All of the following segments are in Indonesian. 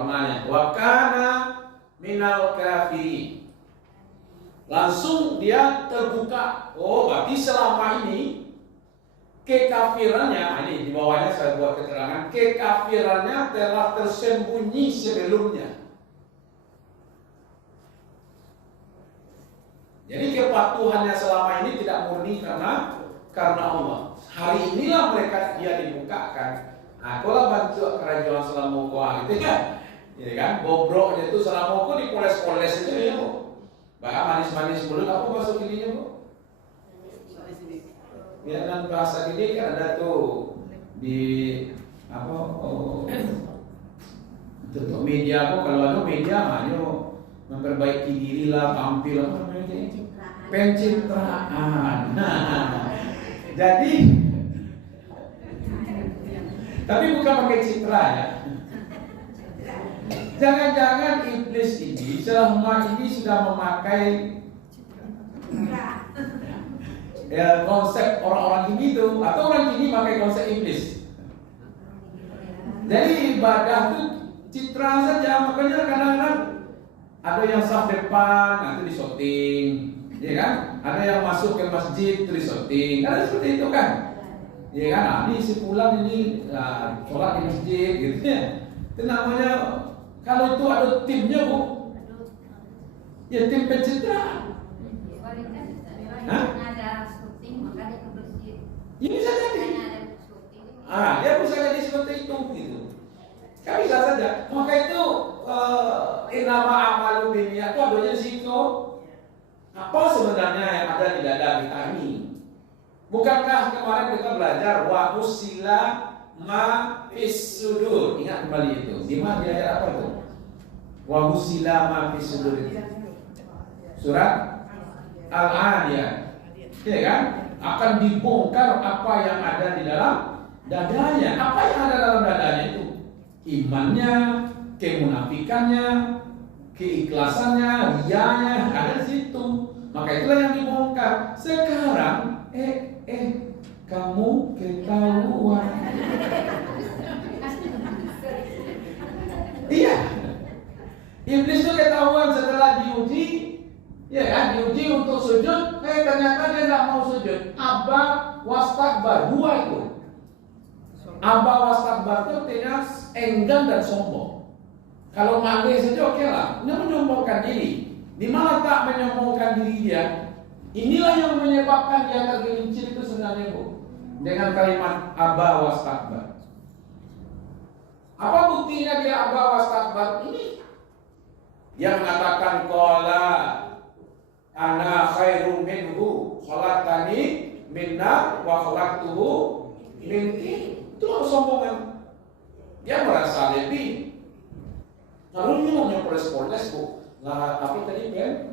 Warnanya wa kana minal kafirin. Langsung dia terbuka. Oh, berarti selama ini kekafirannya, ini di bawahnya saya buat keterangan, kekafirannya telah tersembunyi sebelumnya. Jadi kepatuhannya selama ini tidak murni karena Allah. Hari inilah mereka dia dibukakan. Nah, kalau bantu kerajaan Selamoko gitu kan, ya kan, bobroknya itu Selamoko dipoles-poles itu ya bu. Bahkan manis-manis mulut apa masuk ininya bu? Ya kan bahasa ini kan ada tuh di apa? Untuk media apa? Kalau ada media hanya memperbaiki diri lah, tampil apa namanya? Pencitraan. Nah, jadi tapi bukan pakai citra ya. Jangan-jangan iblis ini selama ini sudah memakai ya, konsep orang-orang ini tuh, atau orang ini pakai konsep iblis. Jadi ibadah itu citra saja, makanya kadang-kadang ada yang saf depan, nanti disorting, ya kan? Ada yang masuk ke masjid, itu disorting, ada seperti itu kan? Ya kan? Nah, ini si pulang ini sholat di masjid, gitu ya. Itu namanya kalau itu ada timnya bu, ya tim pencitraan. Ada syuting maka dia ke masjid. Ya bisa jadi. Dia bisa jadi seperti itu gitu. Kan bisa saja. Maka itu nama amalu dunia itu adanya di situ. Apa sebenarnya yang ada di dada kita ini? Bukankah kemarin kita belajar wa usila ma fis sudur? Ingat kembali itu. Di mana di ayat apa itu? Wa usila ma fis sudur. Surat Al-Adiyat. Ya kan? Akan dibongkar apa yang ada di dalam dadanya. Apa yang ada dalam dadanya itu? Imannya, kemunafikannya, keikhlasannya, riyanya ada di situ. Maka itulah yang dibongkar. Sekarang kamu ketahuan. Iya. Iblis itu ketahuan setelah diuji. Ya kan, diuji untuk sujud, ternyata dia tidak mau sujud. Aba wastakbar, dua itu. Aba wastakbar itu artinya enggan dan sombong. Kalau mandi saja oke lah, dia menyombongkan diri. Di mana tak menyombongkan diri dia, inilah yang menyebabkan dia tergelincir itu sebenarnya bu. Dengan kalimat aba wastakbar. Apa buktinya dia aba wastakbar? Ini dia mengatakan qala ana khairum minhu khalaqtani min nar wa khalaqtuhu min tin. Itu kesombongan. Dia merasa lebih. Lalu ini namanya poles-poles bu. Nah, apa tadi kan?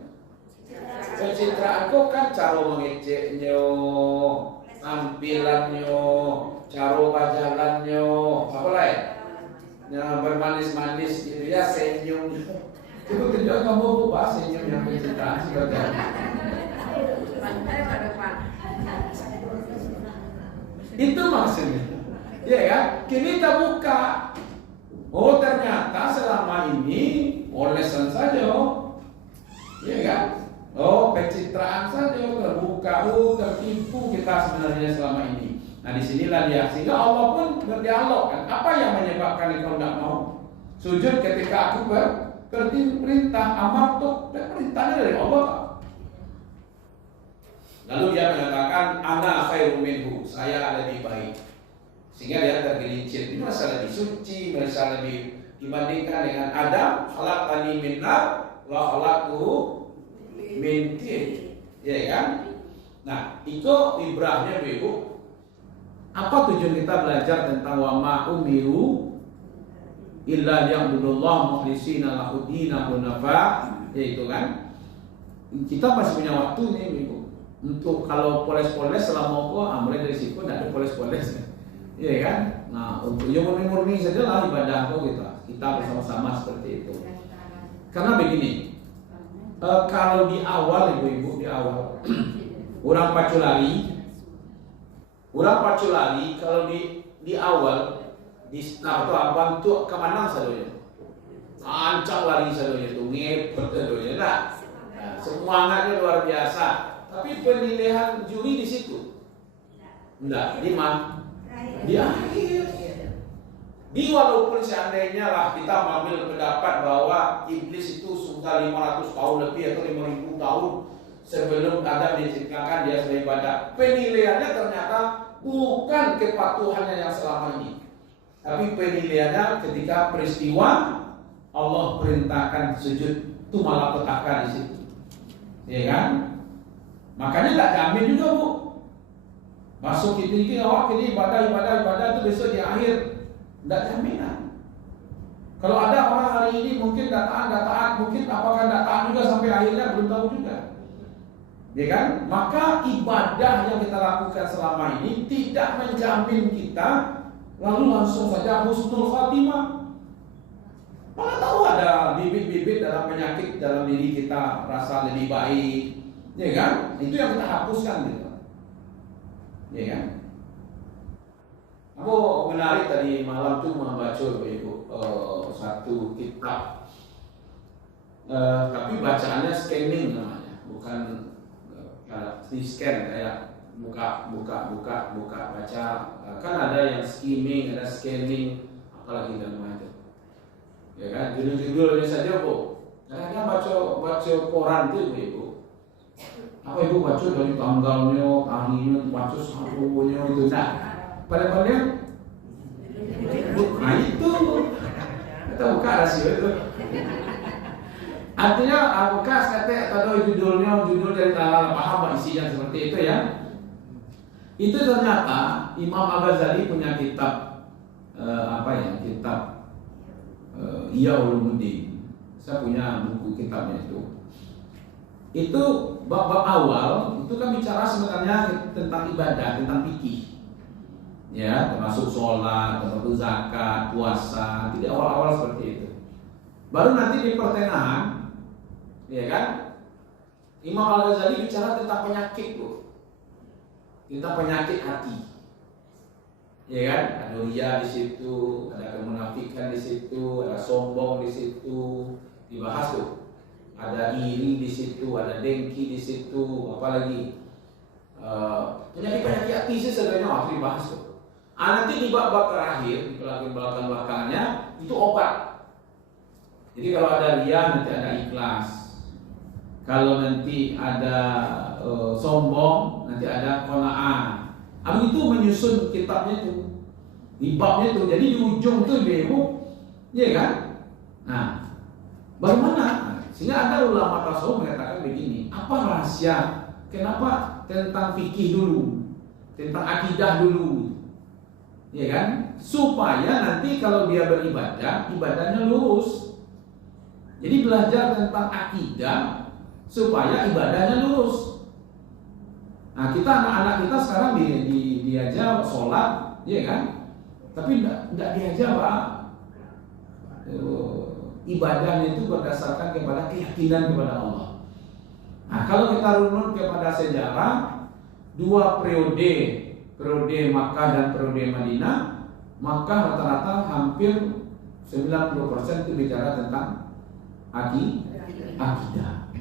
Pencitraan kok kan cara mengeceknya, tampilannya, cara bajalannya, apa lain? Yang bermanis-manis gitu ya, senyum. Coba tunjukkan kamu bahas senyum yang pencitraan sebagai. Itu maksudnya. Ya kan? Kini kita buka. Oh ternyata selama ini olesan saja. Ya kan? Oh pencitraan saja terbuka. Oh tertipu kita sebenarnya selama ini. Nah disinilah dia. Sehingga Allah pun berdialog kan. Apa yang menyebabkan engkau tidak mau sujud ketika aku perintah amar tuh perintahnya dari Allah. Lalu dia mengatakan ana khairum minhu, saya lebih baik. Sehingga dia tergelincir. Dia merasa lebih suci, merasa lebih dibandingkan dengan Adam. Khalaqtani min nar wa khalaqtuhu min tin. Ya kan? Nah, itu ibrahnya Ibu. Apa tujuan kita belajar tentang wa ma umiru illa liya'budullah mukhlishina lahu dinahu hunafa, yaitu kan? Kita masih punya waktu nih Ibu. Untuk kalau poles-poles selama mulai dari situ tidak ada poles-poles. Iya kan? Nah, untuk yang murni saja lah ibadah kita bersama-sama seperti itu. Karena begini, kalau di awal ibu-ibu di awal orang pacu lari kalau di awal di start apa untuk kemana saja? lari sadonya itu ngepet sadonya nah, semangatnya luar biasa. Tapi penilaian juri di situ enggak, di mana? Di akhir. Di walaupun seandainya lah kita mengambil pendapat bahwa iblis itu sudah 500 tahun lebih atau 5000 tahun sebelum Adam diciptakan dia sudah ibadah. Penilaiannya ternyata bukan kepatuhannya yang selama ini, tapi penilaiannya ketika peristiwa Allah perintahkan sujud itu malah petaka di situ, ya kan? Makanya nggak jamin juga bu. Masuk ini awak ini ibadah itu besok di akhir nggak jaminan. Kalau ada orang hari ini mungkin dataan, mungkin apakah dataan juga sampai akhirnya belum tahu juga. Ya kan? Maka ibadah yang kita lakukan selama ini tidak menjamin kita lalu langsung saja husnul khatimah. Mana tahu ada bibit-bibit dalam penyakit dalam diri kita rasa lebih baik, ya kan? Itu yang kita hapuskan gitu. Ya kan? Aku menarik tadi malam tuh membaca Ibu satu kitab, tapi bacaannya scanning namanya, bukan di scan kayak buka baca. Kan ada yang skimming, ada scanning, apalagi namanya itu. Ya kan? Judul-judulnya saja Bu. Kadang baca koran tuh Ibu. Apa Ibu baca dari tanggalnya, harinya, baca satunya itu. Nah, pada nah itu kita buka rasio itu. Artinya buka kata atau judul dari talal paham isinya seperti itu ya. Itu ternyata Imam Al-Ghazali punya kitab kitab Ihya Ulumuddin. Saya punya buku kitabnya itu. Itu bab-bab awal itu kan bicara sebenarnya tentang ibadah, tentang fikih. Ya, termasuk sholat, termasuk zakat, puasa, tidak awal-awal seperti itu. Baru nanti di pertengahan, ya kan? Imam Al-Ghazali bicara tentang penyakit loh, tentang penyakit hati, ya kan? Ada riya di situ, ada kemunafikan di situ, ada sombong di situ, dibahas tuh. Ada iri di situ, ada dengki di situ, apalagi penyakit hati sih sebenarnya waktu dibahas tuh. Nanti di bab terakhir, di belakangnya itu obat. Jadi kalau ada riya nanti ada ikhlas. Kalau nanti ada sombong nanti ada qanaah. Abis itu menyusun kitabnya itu di babnya itu. Jadi di ujung itu Ibu, ya kan? Nah, bagaimana? Sehingga ada ulama tasawuf mengatakan begini, apa rahasia? Kenapa tentang fikih dulu, tentang akidah dulu, ya kan? Supaya nanti kalau dia beribadah, ibadahnya lurus. Jadi belajar tentang akidah supaya ibadahnya lurus. Nah, kita anak-anak kita sekarang diajar sholat, ya kan? Tapi tidak diajar Pak. Ibadahnya itu berdasarkan kepada keyakinan kepada Allah. Nah, kalau kita runut kepada sejarah dua periode Makkah dan periode Madinah, Makkah rata-rata hampir 90% itu bicara tentang akidah.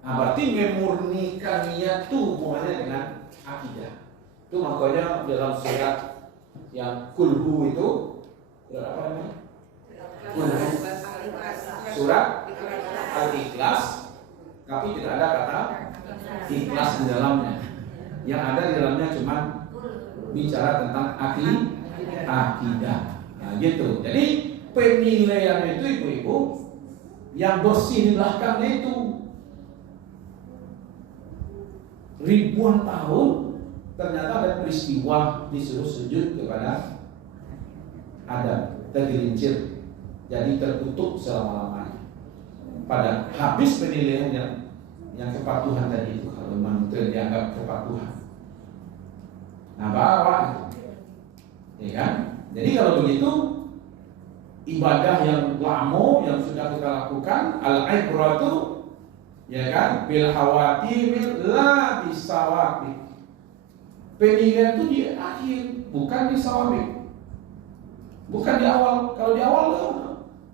Nah, berarti memurnikan niat itu hubungannya dengan akidah. Itu makanya dalam surat yang kulhu itu apa namanya? Surat Al-Ikhlas, tapi tidak ada kata ikhlas di dalamnya. Yang ada di dalamnya cuma bicara tentang akidah. Nah, gitu. Jadi penilaian itu ibu-ibu yang bersih di belakangnya itu ribuan tahun ternyata ada peristiwa disuruh sujud kepada Adam, tergelincir. Jadi tertutup selama-lamanya. Pada habis penilaiannya yang kepatuhan tadi itu, kalau memang itu dianggap kepatuhan. Nah, bawa, ya kan? Jadi kalau begitu ibadah yang lama yang sudah kita lakukan, al-ibratu, ya kan? Bil hawatir la bisawabik. Penilaian itu di akhir, bukan di sawabik. Bukan di awal. Kalau di awal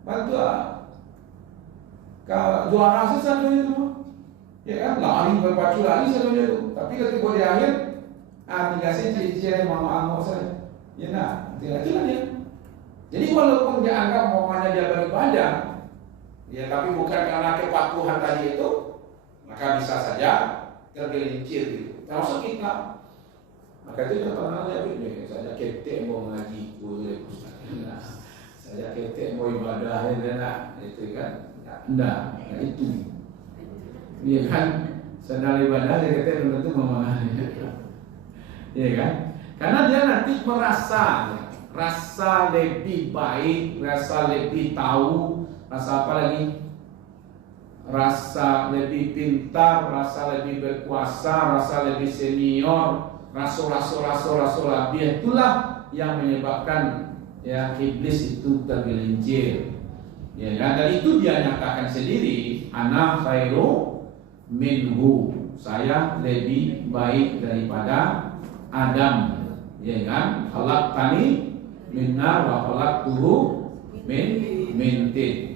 bantu Kalau juara saja itu, ya kan lari berpacu lari saja itu. Tapi ketika di akhir, tinggal ciri-ciri mau saja. Ya nah, tinggal dia. Jadi walaupun dianggap momennya dia beribadah, ya tapi bukan karena kepatuhan tadi itu, maka bisa saja tergelincir gitu. Termasuk kita. Maka itu yang pernah lihat saya ketek mau ngaji boleh Ustaz. Saya ketek mau ibadah ya itu kan. Enggak, itu. Iya kan? Sedang ibadah dia ketek belum tentu memahami. Iya kan? Karena dia nanti merasa rasa lebih baik, rasa lebih tahu, rasa apa lagi? Rasa lebih pintar, rasa lebih berkuasa, rasa lebih senior, rasul lebih, itulah yang menyebabkan ya iblis itu tergelincir. Ya kan? Dan itu dia nyatakan sendiri, ana khairu minhu, saya lebih baik daripada Adam. Ya kan? Khalaqtani min nar wa khalaqtuhu min tin.